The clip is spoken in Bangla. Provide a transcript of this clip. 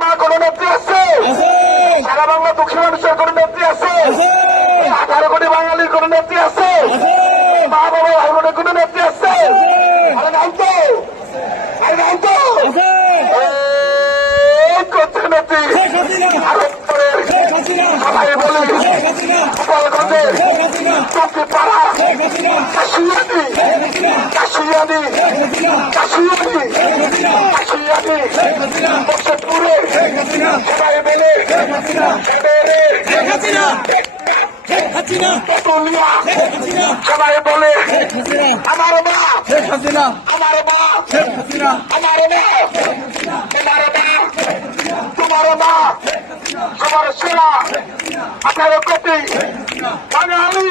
মা কোন নেত্রী আছে? সারা বাংলা দুঃখী মানুষের কোন নেত্রী আছে? 18 কোটি বাঙালির কোন নেত্রী আছে? মা বাবা ভাই বোনের কোন নেত্রী আছে? আরে নাম তো, আরে নাম তো করছে নেত্রী। আরো পরে সবাই বলি গোপালগঞ্জে পাড়া কাশিয়ানি কাশিয়ানি কাশিয়ানি কাশিয়ানি বক্সপুরে সবাই বলে সবাই বলে আমার মা আমার মা আমার মা আমার মা তোমার মা সবার সেরা 18 কোটি বাঙালি